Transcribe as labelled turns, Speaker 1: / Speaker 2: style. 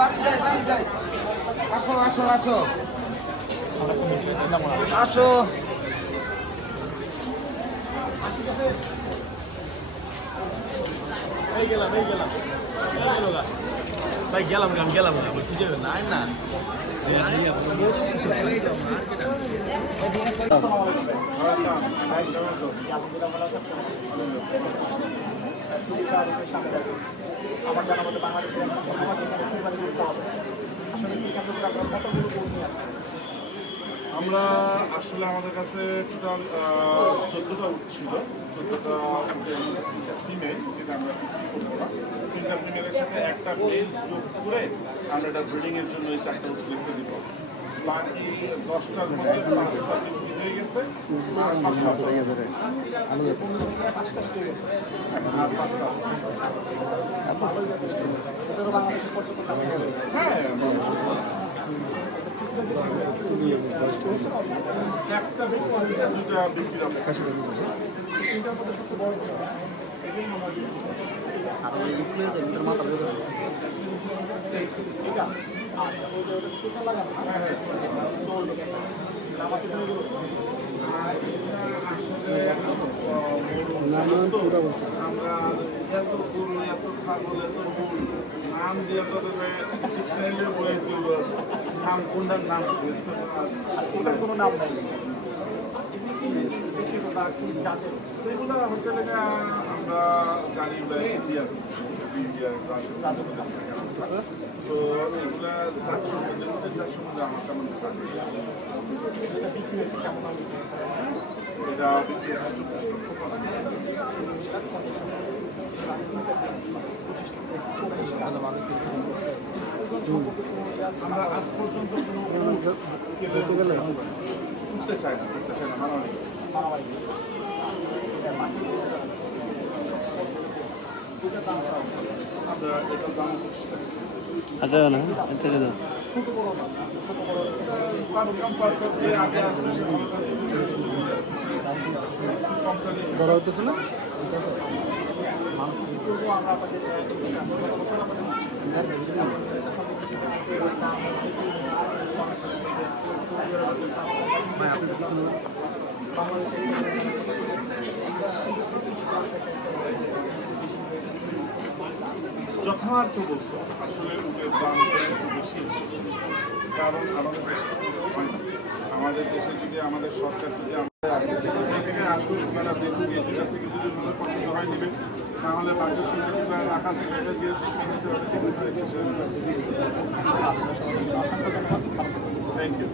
Speaker 1: বাড়ি যাই বাড়ি যাই আসো আসো আসো আসো
Speaker 2: এই গেলাম এই গেলাম এই গেল গা। ভাই গেলাম গা, আমি গেলাম না খুঁজে না আয় না
Speaker 3: আমার জানা মতে বাংলাদেশের
Speaker 4: আমরা আসলে আমাদের কাছে টোটাল চোদ্দোটা উট ছিল। চোদ্দোটা উটের তিনটা ফিমেল যেটা আমরা বিক্রি করব। না তিনটা ফিমেলের সাথে একটা মেল যোগ করে আমরা এটা ব্রিডিংয়ের জন্য এই চারটা উট রেখে দিব। বাকি দশটার মধ্যে পাঁচটা বিক্রি হয়ে গেছে। আর পাঁচটা আছে। আর পাঁচটা হ্যাঁ আমরা এত গরু এত ছাগল এত গরু নাম দিয়ে তো ডিকশনারিতে বই দিব। নাম কোনটার নাম?
Speaker 3: ওটার কোনো নাম নাই? এগুলো
Speaker 4: হচ্ছে আমরা জানি ইন্ডিয়ার ইন্ডিয়ার তো এগুলা চারশো পর্যন্ত চারশো মধ্যে আমার
Speaker 3: কেমন দাম
Speaker 4: এটা বিক্রি চব্বিশ লক্ষ টাকা। আমরা আজ পর্যন্ত উঠতে চাই না
Speaker 5: এতে গেল
Speaker 3: ছোট বড় ছোট বড়
Speaker 4: পাঁচ যে আগে
Speaker 5: বড় হইতেছে না
Speaker 3: করব আমরা আপনাদের গত বছর আমাদের
Speaker 4: যথার্থ বলছো, আসলে উটের দামটা বেশি কারণ আমাদের দেশে। আমাদের দেশে যদি আমাদের সরকার যদি আমাদের আসে থেকে আসুন আপনারা দেখুন জায়গা থেকে যদি ওনাদের পছন্দ হয় নেবেন তাহলে বাকি সেটা যেটা রাখা সেটা
Speaker 3: অসংখ্য ধন্যবাদ
Speaker 4: থ্যাংক ইউ